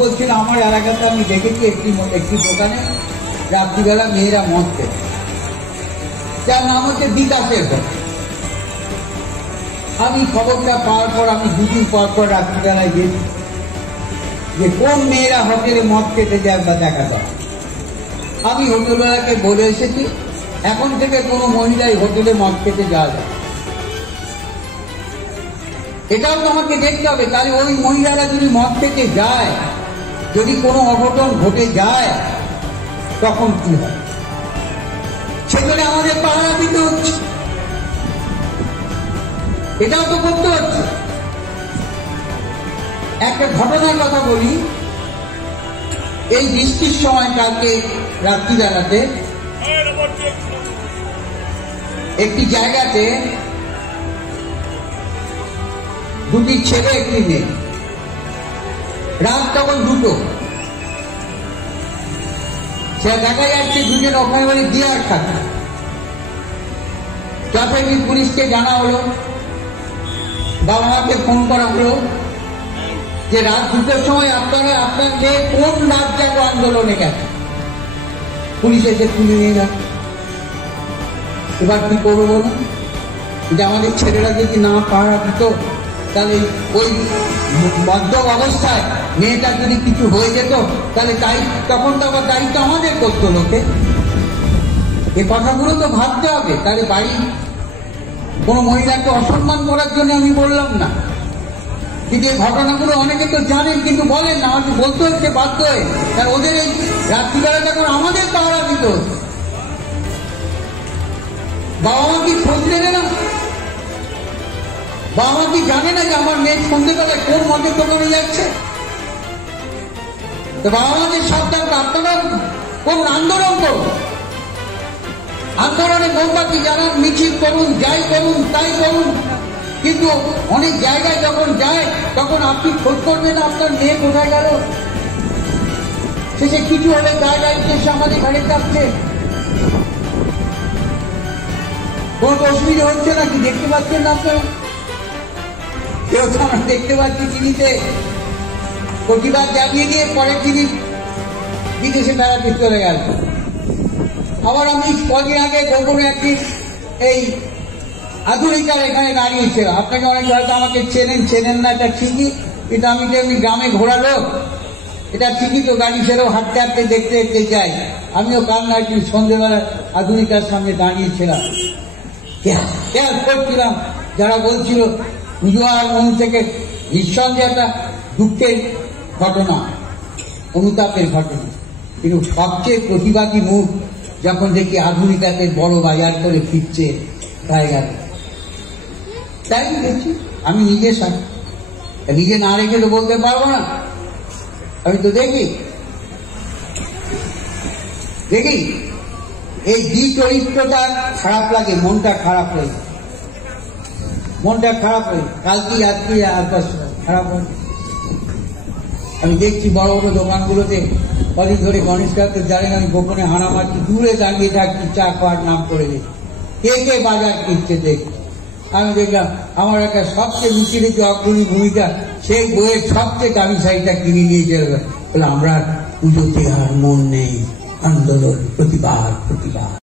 বলছিল আমার এলাকাতে আমি দেখেছি একটি দোকানে রাত্রিবেলা মেয়েরা মদ খেত, যার নাম হচ্ছে বিকাশের ঘর। আমি খবরটা পাওয়ার পর আমি দুদিন পর পর রাত্রিবেলায় গেছি যে কোন মেয়েরা হোটেলে মদ খেতে যায় বা দেখা যায়। আমি হোটেলওয়ালাকে বলে এসেছি এখন থেকে কোনো মহিলাই হোটেলে মদ খেতে যাওয়া যায়। এটাও তো আমাকে দেখতে হবে, তাহলে ওই মহিলারা যদি মদ খেতে যায়, যদি কোনো অঘটন ঘটে যায় তখন কি হয়, সেখানে আমাদের পাহারা দিতে হচ্ছে, এটাও তো করতে হচ্ছে। একটা ঘটনার কথা বলি, এই বৃষ্টির সময় কালকে রাত্রিবেলাতে একটি জায়গাতে দুটি ছেলে একটি মেয়ে, রাত তখন 2টো, সে দেখা যাচ্ছে দুজন ওখানে বাড়ি দিয়ার থাকে। ট্রাফিক পুলিশকে জানা হলো, বাবা মাকে ফোন করা হলো যে রাত 2টোর সময় আপনার মেয়ে কোন রাত জাগো আন্দোলনে গেছে। পুলিশ এসে তুলে নিয়ে গেল। এবার কি করবো বলুন, যে আমাদের ছেলেরা যদি না পাহারা দিত, তাহলে ওই মধ্য অবস্থায় মেয়েটা যদি কিছু হয়ে যেত, তাহলে তখন তো আবার দায়িত্ব আমাদের করতো লোকে। এ কথাগুলো তো ভাবতে হবে। তাহলে বাড়ি কোনো মহিলাকে অসম্মান করার জন্য আমি বললাম না, কিন্তু এই ঘটনাগুলো অনেকে তো জানেন কিন্তু বলেন না, আমাকে বলতে হচ্ছে বাধ্য হয়ে। কারণ ওদের এই রাত্রিবেলাটা করে আমাদের পাহারা দিত। বাবা মা কি খোঁজ নেবে না? বাবা মা কি জানে না যে আমার মেয়ে সন্ধ্যেবেলায় কোন মদের দোকানে যাচ্ছে? তো বাবা মাদের সাবধান, আপনারা কোন আন্দোলন করুন, আন্দোলনে মোমবাতি জানান, মিছিল করুন, যাই করুন তাই করুন, কিন্তু অনেক জায়গায় যখন যায় তখন আপনি খোঁজ করবেন না আপনার মেয়ে কোথায় গেল। শেষে কিছু হলে জায়গায় এসে আমাদের ঘরে যাচ্ছে। কোন অসুবিধা হচ্ছে নাকি? দেখতে পাচ্ছেন না আপনারা? কেউ তো আমরা দেখতে পাচ্ছি টিভিতে প্রতিবাদ জানিয়ে দিয়ে পরের দিনই বিদেশে বেড়াতে চলে গেল। আবার আমি কদিন আগে গোপনে একদিন এই আধুনিকার এখানে দাঁড়িয়েছিল। আপনাকে অনেকে হয়তো আমাকে চেনেন না, এটা ঠিকই, কিন্তু আমি তো এমনি গ্রামে ঘোরা লোক, এটা ঠিকই তো গাড়ি ছেড়েও হাঁটতে হাঁটতে দেখতে দেখতে যাই। আমিও কাল না একদিন সন্ধ্যেবেলা আধুনিকার সামনে দাঁড়িয়েছিলাম, খেয়াল করছিলাম যারা বলছিল পুজো আর মন থেকে নিঃসন্দেহে একটা দুঃখের ঘটনা, অনুতাপের ঘটনা, কিন্তু সবচেয়ে প্রতিবাদী মুখ যখন দেখি আধুনিকাতে বড় বাজার করে ফিরছে জায়গাতে, তাই দেখছি। আমি নিজে না রেখে তো বলতে পারবো না, আমি তো দেখি এই চরিত্রটা খারাপ লাগে, মনটা খারাপ হয়ে কালকে আজকে আর খারাপ হয়। আমি দেখছি বড় বড় দোকানগুলোতে কদিন ধরে গণেশ ঠাকুর জানেন আমি গোপনে হানা মারছি, দূরে দাঁড়িয়ে থাকছি, চা খাওয়ার নাম করে দিই, কে বাজার কিনতে দেখি। আমি দেখলাম আমার একটা সবচেয়ে লুচির যে অগ্রণী ভূমিকা, সেই বইয়ের সবচেয়ে দামি শাড়িটা কিনে নিয়ে চলে। আমরা পুজোতে আর মন নেই, আন্দোলন, প্রতিবাদ।